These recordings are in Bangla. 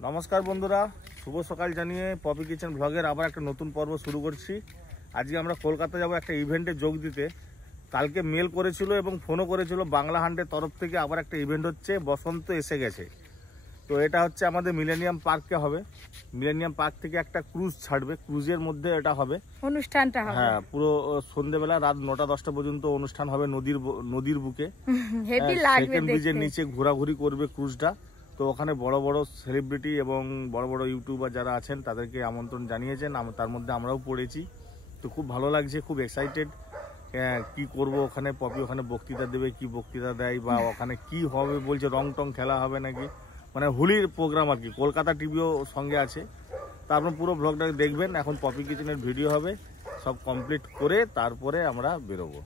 নমস্কার বন্ধুরা, শুভ সকাল জানিয়ে পপি কিচেন ব্লগের আবার একটা নতুন পর্ব শুরু করছি। আজকে আমরা কলকাতা যাব একটা ইভেন্টে যোগ দিতে। কালকে মেল করেছিল এবং ফোনও করেছিল বাংলা হান্টের তরফ থেকে। আবার একটা ইভেন্ট হচ্ছে, বসন্ত এসে গেছে। তো এটা হচ্ছে আমাদের মিলেনিয়াম পার্কে হবে। মিলেনিয়াম পার্ক থেকে একটা ক্রুজ ছাড়বে, ক্রুজের মধ্যে এটা হবে অনুষ্ঠানটা হবে। হ্যাঁ, পুরো সন্ধ্যেবেলা রাত 9টা-10টা পর্যন্ত অনুষ্ঠান হবে নদীর বুকে। হেভি লাগবে সেকেন্ড দেখতে। ব্রিজের নিচে ঘোরাঘুরি করবে ক্রুজটা। তো ওখানে বড় বড় সেলিব্রিটি এবং বড় বড় ইউটিউবার যারা আছেন তাদেরকে আমন্ত্রণ জানিয়েছেন, তার মধ্যে আমরাও পড়েছি। তো খুব ভালো লাগছে, খুব এক্সাইটেড। কি করব ওখানে, পপি ওখানে বক্তৃতা দেবে, কি বক্তৃতা দেয় বা ওখানে কি হবে বলছে, রং টং খেলা হবে নাকি, মানে হোলির প্রোগ্রাম আর কি। কলকাতা টিভিও সঙ্গে আছে। তারপর পুরো ব্লগটা দেখবেন। এখন পপি কিচেনের ভিডিও হবে, সব কমপ্লিট করে তারপরে আমরা বেরোবো।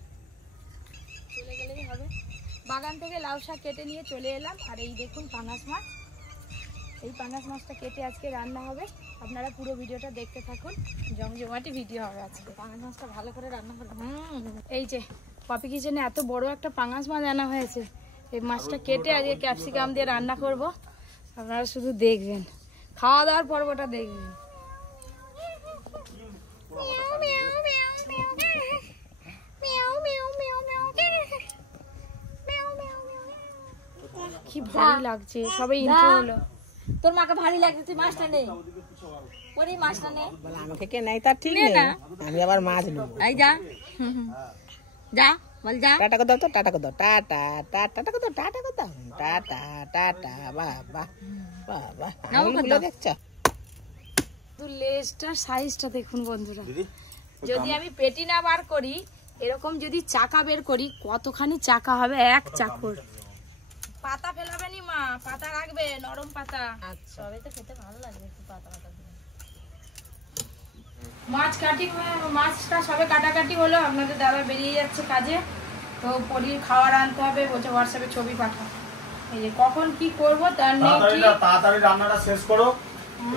চলে গেলেই হবে। বাগান থেকে লাউ শাক কেটে নিয়ে চলে এলাম। আর এই দেখুন পাঙাশ মাছ, এই পাঙাশ মাছটা কেটে আজকে রান্না হবে। আপনারা পুরো ভিডিওটা দেখতে থাকুন, জমজমাটি ভিডিও হবে আজকে। পাঙাশ মাছটা ভালো করে রান্না করবো। এই যে পপি কিচেনে এত বড় একটা পাঙাশ মাছ আনা হয়েছে। এই মাছটা কেটে আজকে ক্যাপসিকাম দিয়ে রান্না করব। আপনারা শুধু দেখবেন, খাওয়া দাওয়ার পর্বটা দেখবেন। কি ভারী লাগছে, সবাই ইন্ট্রো হলো। তোর মাকে ভারী লাগছে, তুই মাছটা নেই, ওরে মাছটা নেই। আমাকে কে নাই তার ঠিক নেই, আমি আবার মাছ নেব। এই যা যা বল যা, টাটা কর দাও তো, টাটা কর দাও, টাটা টাটা কর দাও, টাটা কর দাও, টাটা টাটা। বাহ বাহ বাহ বাহ, আঙুলগুলো দেখছো? তো লেজটার সাইজটা দেখুন বন্ধুরা। যদি আমি পেটি না বার করি, এরকম যদি চাকা বের করি, কতখানি চাকা হবে এক চাকর। পাতা ফেলাবে নি মা, পাতা রাখবে, নরম পাতা। আচ্ছা সবাই তো খেতে ভালো লাগবে একটু পাতা পাতা দিয়ে। মাছ কাটিং, মাছটা সবে কাটাকাটি হলো। আপনাদের দাদা বেরিয়ে যাচ্ছে কাজে, তো পনির খাবার আনতে হবে, বলছে হোয়াটসঅ্যাপে ছবি পাঠাও। এই যে কখন কি করব তার নেই। তাড়াতাড়ি রান্নাটা শেষ করো,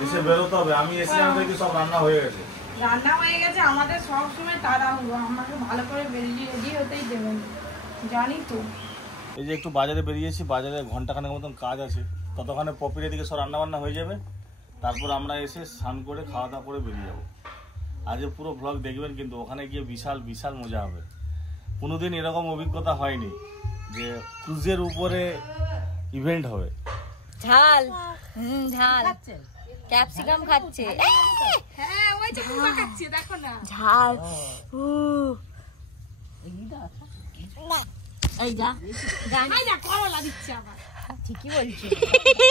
এসে বেরোতে হবে। আমি এসেছিলাম দেখি সব রান্না হয়ে গেছে। রান্না হয়ে গেছে, আমাদের সব সময় তাড়াহুড়ো। আমাকে ভালো করে রেডি হতেই দেবেন, জানি তো। এই যে একটু বাজারে বেরিয়েছি, বাজারে ঘন্টাখানেক মতন কাজ আছে। ততক্ষণে পপির এদিকে সব রান্না বান্না হয়ে যাবে। তারপর আমরা এসে স্নান করে খাওয়া দাওয়া করে বেরিয়ে যাবো। আজকে পুরো ব্লগ দেখবেন, কিন্তু ওখানে গিয়ে বিশাল বিশাল মজা হবে। কোনোদিন এরকম অভিজ্ঞতা হয়নি যে ক্রুজের উপরে ইভেন্ট হবে। ঝাল ঝাল ক্যাপসিকাম খাচ্ছে, হ্যাঁ ওই যে কুমড়া খাচ্ছে, দেখো না ঝাল। এই যা এই না করলা দিচ্ছে আবার। ঠিকই বলছি।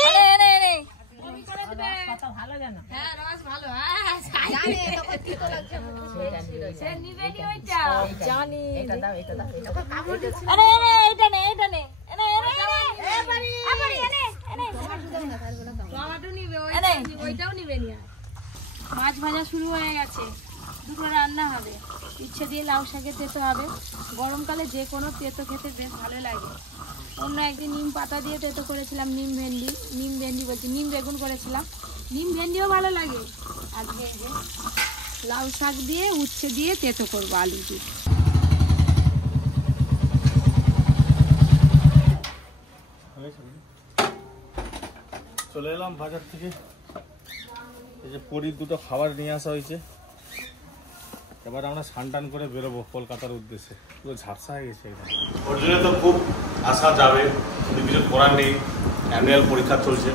আরে আরে আরে তুমি করে দিবে। কথা ভালো জানো? হ্যাঁ রস ভালো। হ্যাঁ জানি তখন কি তো লাগছে। সে নিবে নি ওইটা জানি। এটা দাও, এটা দাও, এটা আরে আরে এটা নে, এটা নে, এনে এনে এ পারি এনে এনে। টমেটো নিবে, ওইটাও নিবে নি। মাছ ভাজা শুরু হয়ে গেছে, দুটো রান্না হবে। ইচ্ছে দিয়ে লাউ শাকের তেতো হবে। গরমকালে যে কোনো তেতো খেতে বেশ ভালো লাগে। অন্য একদিন নিম পাতা দিয়ে তেতো করেছিলাম, নিম বেগুন করেছিলাম। নিম ভেন্ডিও ভালো লাগে। আজকে এই যে লাউ শাক দিয়ে উচ্ছে দিয়ে তেতো করবো, আলু দিয়ে। চলে এলাম বাজার থেকে। এই যে পরির দুটো খাবার নিয়ে আসা হয়েছে। এবার আমরা স্নান করে বেরোবো কলকাতার উদ্দেশ্যে। পুরো ঝাপসা হয়ে গেছে এখানে। ওর জন্য তো খুব আসা যাবে, কিন্তু কিছু করার নেই। অ্যানুয়াল পরীক্ষা চলছে।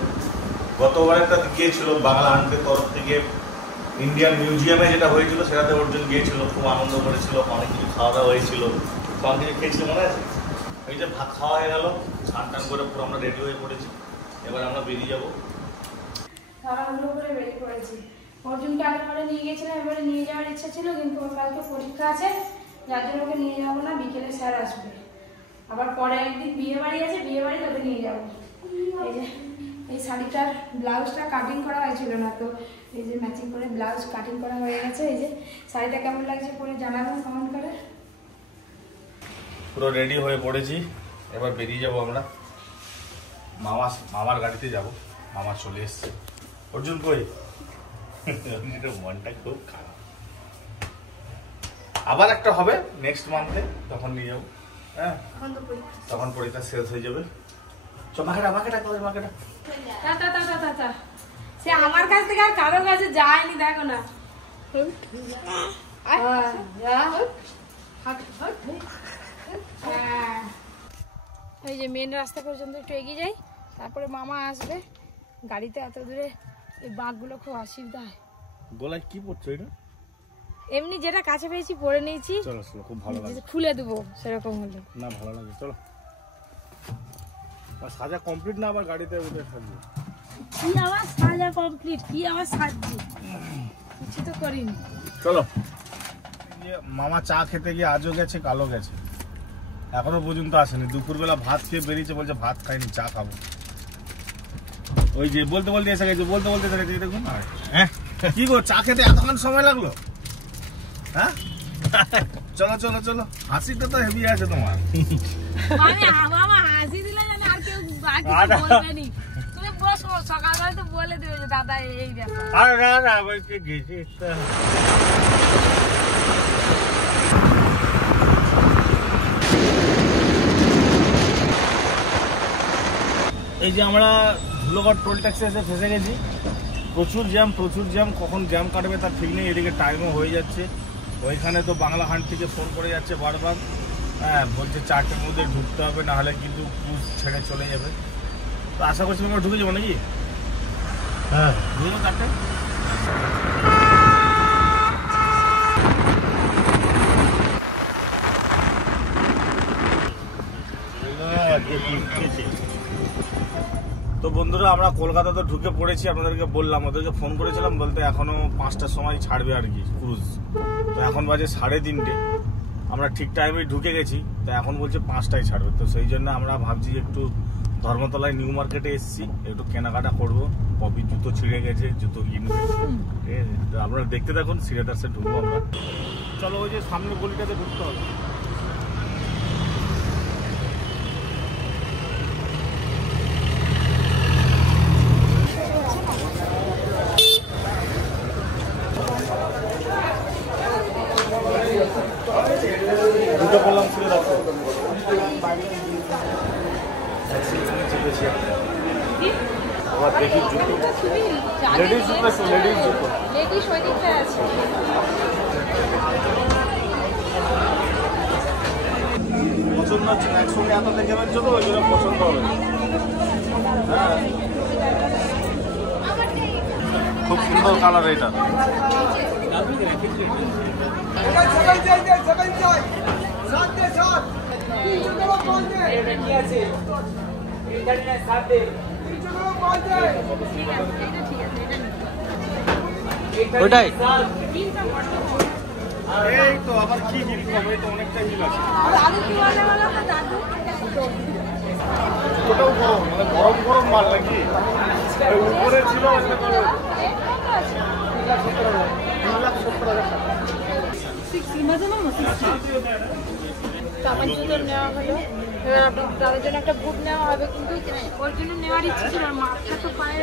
গতবার একটা গিয়েছিল বাংলা হান্টের তরফ থেকে, ইন্ডিয়ান মিউজিয়ামে যেটা হয়েছিল সেটাতে অর্জুন গিয়েছিল, খুব আনন্দ করেছিল, অনেক কিছু খাওয়া দাওয়া হয়েছিল। সব কিছু খেয়েছিল মনে আছে। এই যে ভাত খাওয়া হয়ে গেল, স্নান করে পুরো আমরা রেডি হয়ে পড়েছি। এবার আমরা বেরিয়ে যাবো। তাড়াহুড়ো করে বেরিয়ে পড়েছি। অর্জুনকে আগেবারে নিয়ে গেছিলাম, এবারে নিয়ে যাওয়ার ইচ্ছা ছিল, কিন্তু ওর কালকে পরীক্ষা আছে, যার জন্য ওকে নিয়ে যাবো না। বিকেলে স্যার আসবে। আবার পরে একদিন বিয়ে বাড়ি আছে, বিয়ে বাড়ি তোকে নিয়ে যাবো। এই যে এই শাড়িটার ব্লাউজটা কাটিং করা হয়েছিল না, তো এই যে ম্যাচিং করে ব্লাউজ কাটিং করা হয়ে গেছে। এই যে শাড়িটা কেমন লাগছে পরে জানাবেন কমেন্ট করে। পুরো রেডি হয়ে পড়েছি, এবার বেরিয়ে যাব আমরা। মামার গাড়িতে যাব। মামা চলে এসছে। অর্জুন কই? মনটা খুব খারাপ। আবার একটা হবে নেক্সট মান্থে, তখন নিয়ে যাবো। হ্যাঁ তখন পরীক্ষা শেষ হয়ে যাবে। চ মাকেটা মাকেটা কোথায় মাকেটা? টাটা টাটা টাটা। সে আমার কাছ থেকে আর কারোর কাছে যায়নি, দেখো না। এই যে মেন রাস্তা পর্যন্ত একটু এগিয়ে যাই, তারপরে মামা আসবে। গাড়িতে এত দূরে এই বাঘগুলো খুব অসুবিধা হয়। গলায় কি পড়ছো এটা? এমনি যেটা কাছে পেয়েছি পরে নিয়েছি। চলো চলো, খুব ভালো লাগে। খুলে দেবো সেরকম হলে না, ভালো লাগে। চলো, সাজা কমপ্লিট না, আবার গাড়িতে উঠে থাকবে। কি আবার সাজা কমপ্লিট? কি আবার সাজছি? কিছু তো করিনি। চলো। মামা চা খেতে গিয়ে আজও গেছে, কালো গেছে, এখনো পর্যন্ত আসেনি। দুপুরবেলা ভাত খেয়ে বেরিয়েছে, বলছে ভাত খাইনি, চা খাবো। ওই যে বলতে বলতে এসে গেছে, বলতে বলতে এসে গেছে। দেখুন হ্যাঁ, কি গো, চা খেতে এতক্ষণ সময় লাগলো? হ্যাঁ, চলো চলো চলো, হাসিটা তো হেভি আছে তোমার। মামা হাসি দিলে যেন আর কেউ বলবেনি। তুমি বসো, সকালবেলা তো বলে দেবে যে দাদা এই ব্যাপার। আরে না না, আবার কি গেছি। এই যে আমরা ধুলোগড় টোল ট্যাক্সে এসে ফেসে গেছি। প্রচুর জ্যাম, কখন জ্যাম কাটবে তার ঠিক নেই। এদিকে টাইমও হয়ে যাচ্ছে। ওইখানে তো বাংলা হাট থেকে ফোন করে যাচ্ছে বারবার, হ্যাঁ, বলছে 4টের মধ্যে ঢুকতে হবে, নাহলে কিন্তু ক্রুজ ছেড়ে চলে যাবে। তো আশা করছি আমরা ঢুকে যাবো নাকি? হ্যাঁ, ঢুকবো 4টে। তো বন্ধুরা, আমরা কলকাতাতে ঢুকে পড়েছি। আপনাদেরকে বললাম, ওদেরকে ফোন করেছিলাম, বলতে এখনো 5টার সময় ছাড়বে আর কি ক্রুজ। তো এখন বাজে 3:30। আমরা ঠিক টাইমেই ঢুকে গেছি, তো এখন বলছে 5টায় ছাড়বে। তো সেই জন্য আমরা ভাবছি একটু ধর্মতলায় নিউ মার্কেটে এসেছি, একটু কেনাকাটা করব। পপি জুতো ছিঁড়ে গেছে, জুতো কিনবে। ঠিক আছে, তো আপনারা দেখতে থাকুন, সিরিয়াসে ঢুকবো আমরা। চলো, ওই যে সামনের গলিটাতে ঢুকতে হবে। দুটো বললাম ছিল, দেখো আবার দেখি জুতো, লেডিস জুতো, লেডিস জুতো, লেডিস ওই দিকটা আছে। পছন্দ হচ্ছে না, একসঙ্গে এত দেখে নেওয়ার জন্য ওই জন্য পছন্দ হবে। হ্যাঁ, খুব সুন্দর কালার এটা। ওইটাই এই তো আবার কি হিল হবে, তো অনেকটা হিল আছে। ওটাও গরম, মানে গরম গরম মাল নাকি? উপরে ছিল 3,70,000 আমার জুতো নেওয়া হলো, এবার তাদের জন্য একটা বুট নেওয়া হবে, কিন্তু ওর জন্য নেওয়ার ইচ্ছে ছিল। মাথা তো পায়ে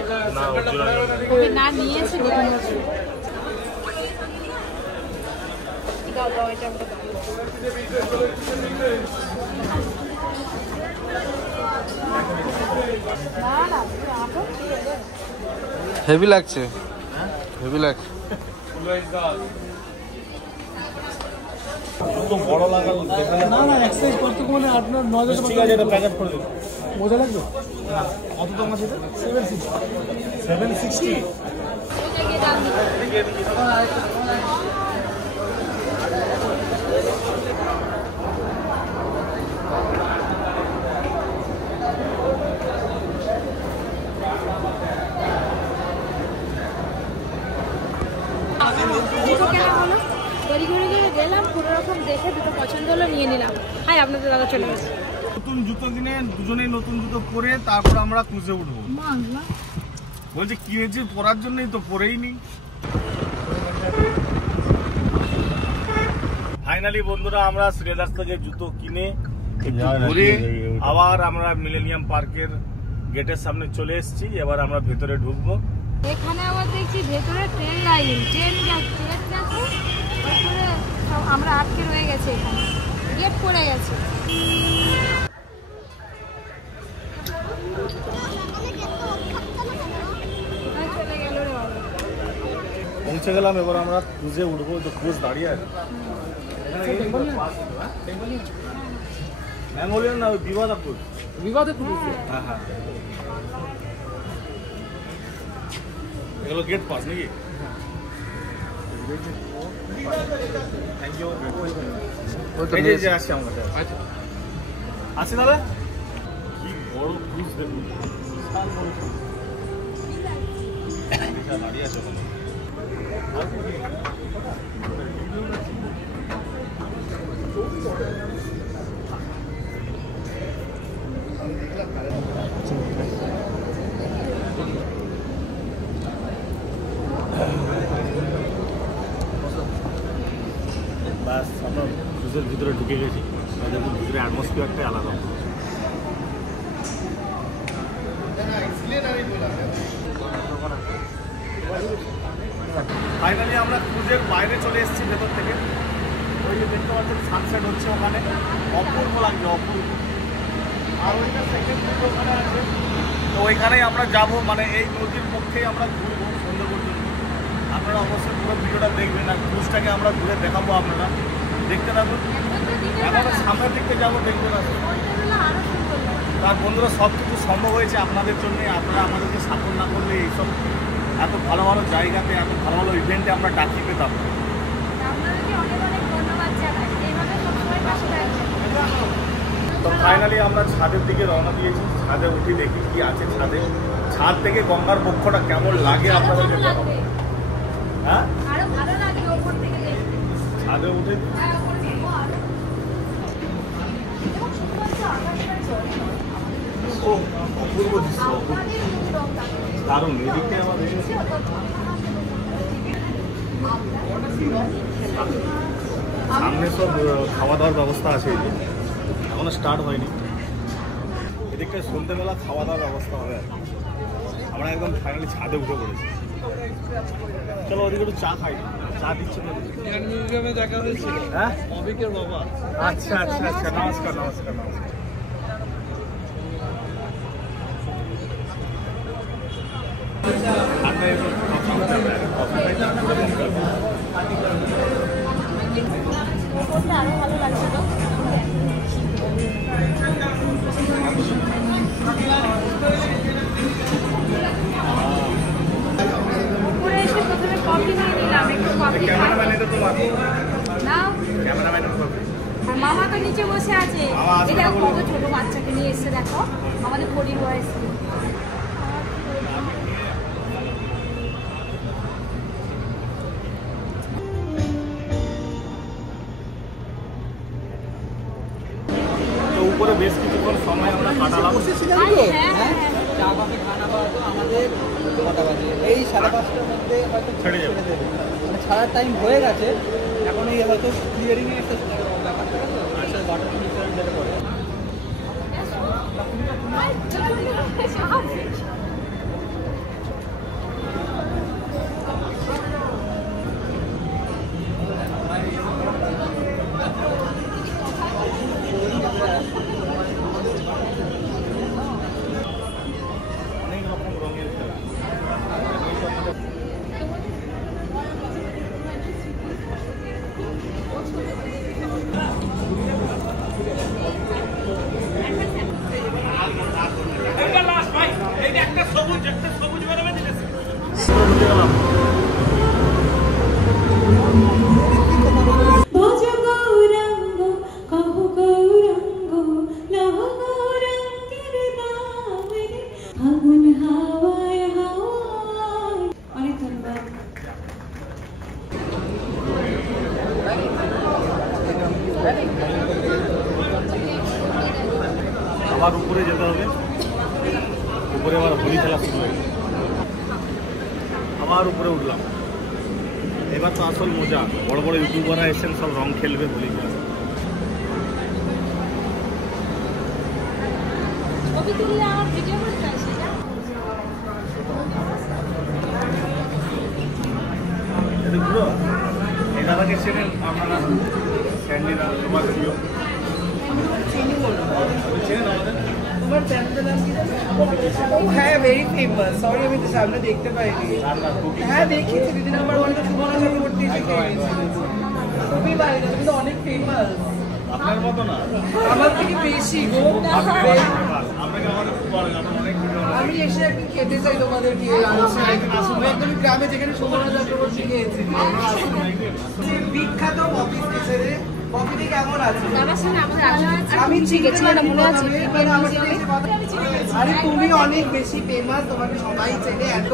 না নিয়েছে, হেভি লাগছে, হেভি লাগছে। তো বড় লাগাল না না, এক্সারসাইজ করতে কোনে আপনার 9,000 ঠিক আছে, এটা প্যাকেট করে দিন। মজা লাগবে না? কত দাম আছে এটা? 760। গেলাম, কোনো রকম দেখে দুটো পছন্দ হলো, নিয়ে নিলাম। হাই, আপনাদের দাদা চলে গেছে। নতুন জুতো কিনে দুজনেই নতুন জুতো পরে তারপর আমরা খুঁজে উঠবো। বলছে কিনেছি পরার জন্যই, তো পরেই নি। ফাইনালি বন্ধুরা, আমরা শ্রীদাস থেকে জুতো কিনে ঘুরে আবার আমরা মিলেনিয়াম পার্কের গেটের সামনে চলে এসেছি। এবার আমরা ভেতরে ঢুকবো। এখানে আবার দেখছি ভেতরে ট্রেন লাইন, ট্রেন গেছে, আমরা আটকে রয়ে গেছে, এখানে গেট পড়ে গেছে। চলে গেল পৌঁছে গেলাম, এবার আমরা ক্রুজে উঠবো। তো ক্রুজ দাঁড়িয়ে আছে বেঙ্গলিয়ান না, ওই বিবাদা ক্রুজ। হ্যাঁ হ্যাঁ, এগুলো গেট পাস নাকি? Thank you. এই যে আসছি আমার কাছে। আসি তাহলে। কি বড় ক্রুজ দেখুন, বিশাল বড় ক্রুজ। দাঁড়িয়ে আছে ওখানে। ব্যাস, আমরা ক্রুজের ভিতরে ঢুকে গেছি। দেখুন ভিতরে অ্যাটমসফিয়ারটাই আলাদা। ফাইনালি আমরা ক্রুজের বাইরে চলে এসেছি ভেতর থেকে। ওই যে দেখতে পাচ্ছেন সানসেট হচ্ছে ওখানে, অপূর্ব লাগছে, অপূর্ব। আর ওইটা সেকেন্ড পুজো ওখানে আছে, তো ওইখানেই আমরা যাবো। মানে এই নদীর পক্ষেই আমরা ঘুরবো সন্ধ্যা পর্যন্ত। আপনারা অবশ্যই পুরো ভিডিওটা দেখবেন, আর ক্রুজটাকে আমরা ঘুরে দেখাবো। আপনারা দেখতে থাকুন। এখন সামনের দিকে যাবো, দেখবেন। তার বন্ধুরা সব কিছু সম্ভব হয়েছে আপনাদের জন্যে। আপনারা আমাদেরকে সাপোর্ট না করলে এইসব এত ভালো ভালো জায়গাতে, এত ভালো ভালো ইভেন্টে আমরা ডাকি পেতাম। তো ফাইনালি আমরা ছাদের দিকে রওনা দিয়েছি। ছাদে উঠে দেখি কি আছে ছাদে। ছাদ থেকে গঙ্গার পক্ষটা কেমন লাগে আপনাদেরকে দেখাবো। হ্যাঁ, ছাদে উঠে অপূর্ব দৃশ্য, দারুণ। এদিকে আমাদের সামনে সব খাওয়া দাওয়ার ব্যবস্থা আছে। এই যে এখনো স্টার্ট হয়নি। এদিকটা সন্ধ্যেবেলা খাওয়া দাওয়ার ব্যবস্থা হবে। আমরা একদম ফাইনালি ছাদে উঠে পড়েছি। চলো ওদিকে একটু চা খাই। চা দিচ্ছে না? মিউজিয়ামে দেখা হয়েছিল। হ্যাঁ, অবিকের বাবা। আচ্ছা আচ্ছা আচ্ছা, নমস্কার নমস্কার নমস্কার। আরো ভালো লাগছিল। উপরে এসে প্রথমে কফি নিয়ে নিলাম, একটু কফি। মামা তো নিচে বসে আছে। এই দেখো কত ছোট বাচ্চাকে নিয়ে এসে, দেখো আমাদের পরির বয়স। উপরে বেশ কিছুক্ষণ সময় আমরা কাটালাম। চা কফি খানা খাওয়া তো আমাদের কটা বাজে? এই 5:30টার মধ্যে হয়তো ছেড়ে যাবে। মানে ছাড়ার টাইম হয়ে গেছে। এখন এই হয়তো ক্লিয়ারিংয়ে একটা ব্যাপার থাকে তো, আচ্ছা ওয়াটার মিটার যেটা পড়ে। অনেক রকম রঙের খেলা। ভজ গৌরাঙ্গ কহ গৌরাঙ্গ লহ গৌরাঙ্গের দামে ফাগুন হাওয়ায় হাওয়ায়। অনেক ধন্যবাদ। আবার উপরে যেতে হবে। উপরে আবার হোলি খেলা শুরু হয়েছে। আবার উপরে উঠলাম। এবার তো আসল মজা, বড় বড় ইউটিউবাররা এসেছেন, সব রং খেলবে হোলি খেলা। ছবি তুললে আমার ভিডিও করে চাই সেটা। ঘুরো। এই দাদাকে চেনেন আপনারা? স্যান্ডিরা তোমার ভিডিও চেনেন আমাদের? তোমার চ্যানেলের নাম কি জানো? হ্যাঁ ভেরি ফেমাস। সরি আমি তো সামনে দেখতে পাইনি। হ্যাঁ দেখেছি দিদি নাম্বার 1 তো সুমনা চক্রবর্তী খুবই ভালো, তুমি তো অনেক ফেমাস। আপনার মতো না, আমার থেকে বেশি গো। আপনাকে আমাদের খুব ভালো, আপনি অনেক আমি এসে একদিন খেতে চাই তোমাদেরকে। একদম গ্রামে যেখানে সুমনা চক্রবর্তী খেয়েছি। বিখ্যাত কফি স্টেশনে কফিটি কেমন আছে? আমি চিকেছিলাম মনে আছে। আরে তুমি অনেক বেশি ফেমাস, তোমাকে সবাই চেনে। এত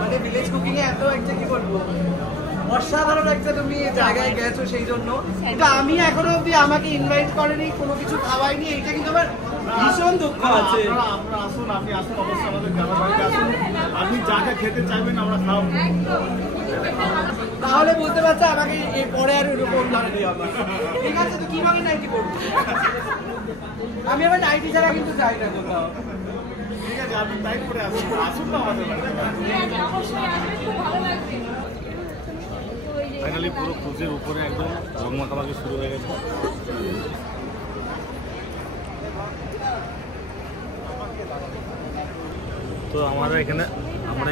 মানে ভিলেজ কুকিং এ এত একটা কি বলবো অসাধারণ একটা তুমি জায়গায় গেছো, সেই জন্য কিন্তু আমি এখনো অব্দি আমাকে ইনভাইট করেনি, কোনো কিছু খাওয়াইনি। এইটা কিন্তু আমার ভীষণ দুঃখ আছে। আমরা আসুন, আপনি আসুন অবশ্যই আমাদের গ্রামের বাড়িতে আসুন, আপনি যাকে খেতে চাইবেন আমরা খাওয়াবো। তাহলে বুঝতে পারছো আমাকে এর পরে আর এরকম ধরনের হবে। ঠিক আছে, তো কি ভাবে নাইটি পড়বো? আমি আবার নাইটি ছাড়া কিন্তু যাই না কোথাও। ঠিক আছে, আপনি তাই করে আসুন, আসুন না আমাদের বাড়িতে। ফাইনালি পুরো ক্রুজের উপরে একদম জগমাকামাকি শুরু হয়ে গেছে। তো আমরা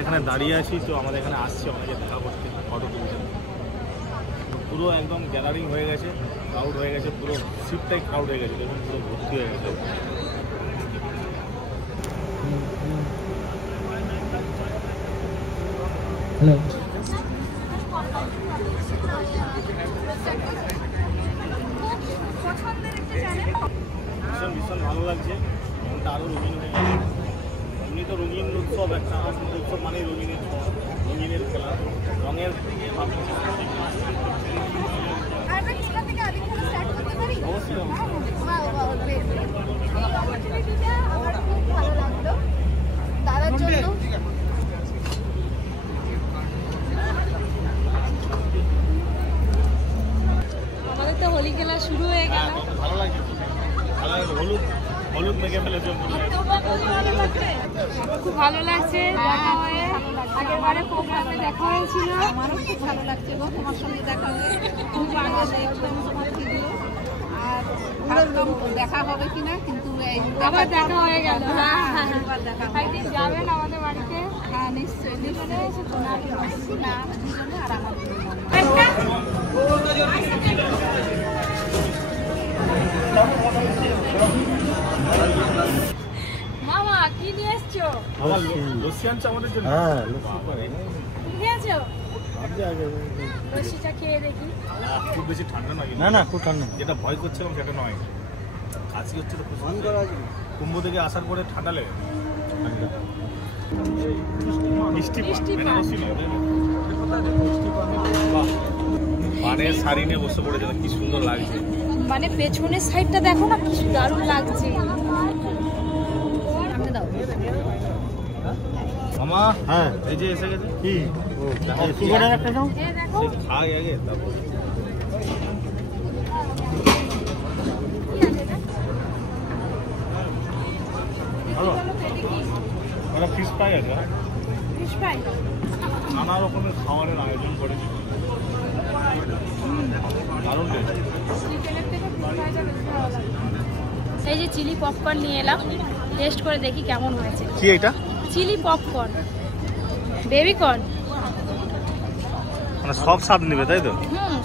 এখানে দাঁড়িয়ে আছি, তো আমাদের এখানে আসছে অনেকে দেখা করতে, ফটো তুলছে। পুরো একদম গ্যালারিং হয়ে গেছে, ক্রাউড হয়ে গেছে, পুরো সিটটাই ক্রাউড হয়ে গেছে, দেখুন পুরো ভর্তি হয়ে গেছে। ভীষণ ভালো লাগছে, মনটা আরও রঙিন হয়ে গেছে। এমনি তো রঙিন উৎসব, একটা উৎসব মানেই রঙিনের খেলা, রঙের অবশ্যই। আমাদের তো হোলি খেলা শুরু হয়ে গেল। ভালো লাগছে, হলুদ মেখে ফেলেছে। খুব ভালো লাগছে দেখা হয়ে। আগের বারে প্রোগ্রামে দেখা হয়েছিল, আমারও খুব ভালো লাগছে গো তোমার সঙ্গে দেখা হয়ে। খুব আগে দেখলাম তোমার ভিডিও, আর ভাবলাম দেখা হবে কিনা, কিন্তু আবার দেখা হয়ে গেল। একদিন যাবেন আমাদের বাড়িতে? হ্যাঁ নিশ্চয়ই, দুজনে এসেছো না? না দুজনে, আর আমার মামা কি নিয়ে এসছো? লস্যি আনছে আমাদের জন্য। হ্যাঁ, খেয়েছো? লস্যিটা খেয়ে দেখি। খুব বেশি ঠান্ডা নয়, না না খুব ঠান্ডা। যেটা ভয় করছিলাম সেটা নয়। কাশি হচ্ছে তো, কুম্ভ থেকে আসার পরে ঠান্ডা লেগে মিষ্টি বেনারসি নয়। পানের শাড়ি নিয়ে বসে পড়েছে, কি সুন্দর লাগছে। মানে পেছনের সাইডটা দেখো না, কি দারুণ লাগছে। মামা হ্যাঁ এই যে এসে গেছে। কি কি করে একটা দাও? খাই আগে তারপর। ভালো, ওরা ফিশ ফ্রাই আছে, ফিশ ফ্রাই নানা রকমের খাবারের আয়োজন করেছে, দারুণ টেস্ট। এই যে চিলি পপকর্ন নিয়ে এলাম, টেস্ট করে দেখি কেমন হয়েছে। কি এটা? Chilli popcorn, baby corn. মানে সব স্বাদ নেবে তাই তো?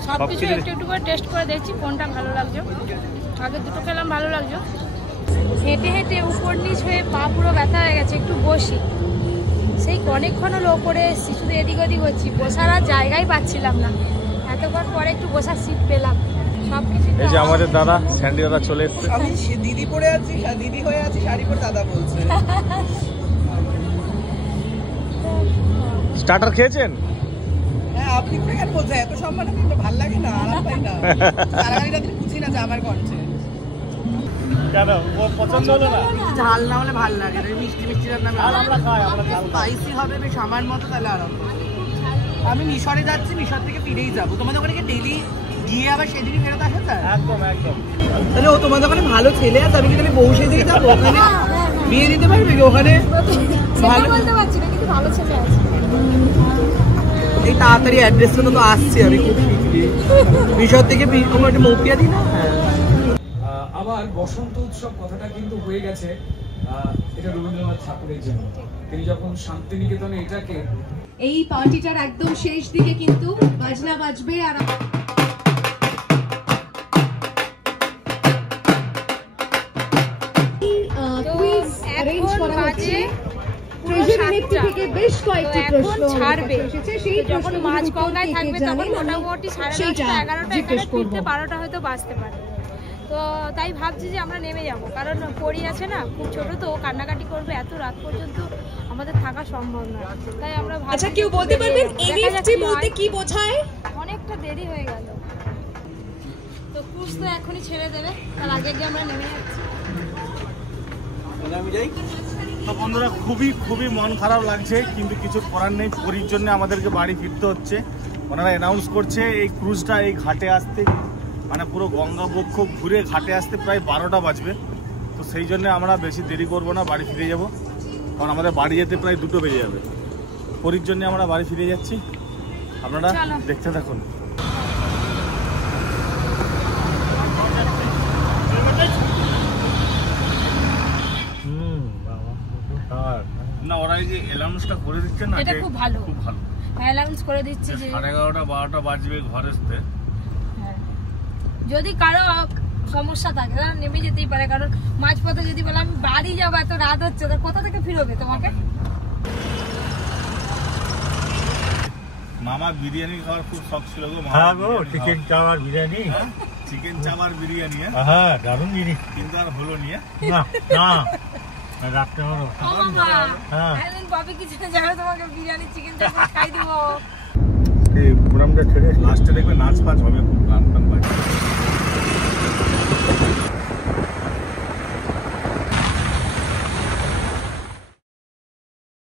সবকিছু একটু একটু করে টেস্ট করে দেখছি কোনটা ভালো লাগছে। আগে দুটো খেলাম, ভালো লাগছে। হেঁটে হেঁটে উপর নিচ হয়ে পা পুরো ব্যথা হয়ে গেছে, একটু বসি। সেই অনেকক্ষণ হলো ওপরে এসেছি, শুধু এদিক ওদিক হচ্ছি, বসার আর জায়গাই পাচ্ছিলাম না। এতক্ষণ পরে একটু বসার সিট পেলাম। সবকিছু এই যে আমাদের দাদা স্যান্ডি দাদা চলে এসছে। আমি দিদি পরে আছি, দিদি হয়ে আছি, শাড়ি পরে দাদা বলছে। স্টার্টার খেয়েছেন? হ্যাঁ, আপনি করে কেন বলছেন? এত সম্মান কিন্তু ভালো লাগে না, আরাম পাই না। তারাগাড়ি রাতে বুঝি না যে আমার কণ্ঠে কেন ও পছন্দ হলো না? ঝাল না হলে ভালো লাগে না, মিষ্টি মিষ্টি রান্না আমরা খাই, আমরা ঝাল খাই। স্পাইসি হবে বেশ আমার মতো, তাহলে আরাম। আমি মিশরে যাচ্ছি, মিশর থেকে ফিরেই যাবো। তোমাদের ওখানে কি ডেলি গিয়ে আবার সেদিনই ফেরত আসা যায়? একদম একদম। তাহলে ও তোমাদের ওখানে ভালো ছেলে আছে, আমি কি তাহলে বউ সেজেই যাবো ওখানে? বিয়ে দিতে পারবে কি ওখানে? ভালো বলতে পারছি না, কিন্তু ভালো ছেলে আছে। এই তাড়াতাড়ি অ্যাড্রেসটা তো আসছে, আমি খুব শিখি মিশর থেকে একটা মৌপিয়া দিই না। আবার বসন্ত উৎসব কথাটা কিন্তু হয়ে গেছে এটা রবীন্দ্রনাথ ঠাকুরের জন্য। তিনি যখন শান্তিনিকেতনে এটাকে এই পার্টিটার একদম শেষ দিকে কিন্তু বাজনা বাজবে আর কুইজ অ্যারেঞ্জ করা হচ্ছে। ট্রেজারি নেট থেকে বেশ কয়েকটি প্রশ্ন ছাড়বে এসেছে, সেই যখন প্রশ্নগুলোর মাঝ উত্তর গঙ্গায় কে কে থাকবে জানেন তখন আমি মোটামুটি 10:30 সেইটা 11টা জিজ্ঞেস এখানে করবো। ফিরতে 12টা হয়তো বাজতে পারে। তো তাই ভাবছি যে আমরা নেমে যাব, কারণ পরি আছে না, খুব ছোট তো, ও কান্নাকাটি করবে, এত রাত পর্যন্ত আমাদের থাকা সম্ভব না। তাই আমরা ভাবছি আচ্ছা, কেউ বলতে পারবেন এনএফটি বলতে কি বোঝায়? অনেকটা দেরি হয়ে গেল, তো ক্রুজ তো এখনই ছেড়ে দেবে, তার আগে গিয়ে আমরা নেমে যাচ্ছি। তো বন্ধুরা খুবই মন খারাপ লাগছে, কিন্তু কিছু করার নেই। পরীর জন্য আমাদেরকে বাড়ি ফিরতে হচ্ছে। ওনারা অ্যানাউন্স করছে এই ক্রুজটা এই ঘাটে আসতে, মানে পুরো গঙ্গা বক্ষ ঘুরে ঘাটে আসতে প্রায় 12টা বাজবে। তো সেই জন্য আমরা বেশি দেরি করব না, বাড়ি ফিরে যাব, কারণ আমাদের বাড়ি যেতে প্রায় 2টো বেজে যাবে। পরীর জন্য আমরা বাড়ি ফিরে যাচ্ছি, আপনারা দেখতে থাকুন। না, ওরা এই যে অ্যানাউন্সটা করে দিচ্ছে না, এটা খুব ভালো, খুব ভালো অ্যানাউন্স করে দিচ্ছে যে 11:30 12টা বাজবে ঘরে আসতে। যদি কারো সমস্যা থাকে তাহলে নেমে যেতেই পারে, কারণ মাঝপথে যদি বলে আমি বাড়ি যাবো, এত রাত হচ্ছে, তো কোথা থেকে ফিরবে তোমাকে? মামা বিরিয়ানি খাওয়ার খুব শখ ছিল গো। হ্যাঁ গো, চিকেন চাপ আর বিরিয়ানি। চিকেন চাপ আর বিরিয়ানি, হ্যাঁ দারুণ জিনিস, কিন্তু আর হলো নি। না না রাখতে পারো। হ্যাঁ, একদিন বাবি কিচেনে যাবে, তোমাকে বিরিয়ানি চিকেন চাপ খাই দিব। এই প্রোগ্রামটা ছেড়ে লাস্টে দেখবে নাচ ফাচ হবে, খুব গান টান বাজবে।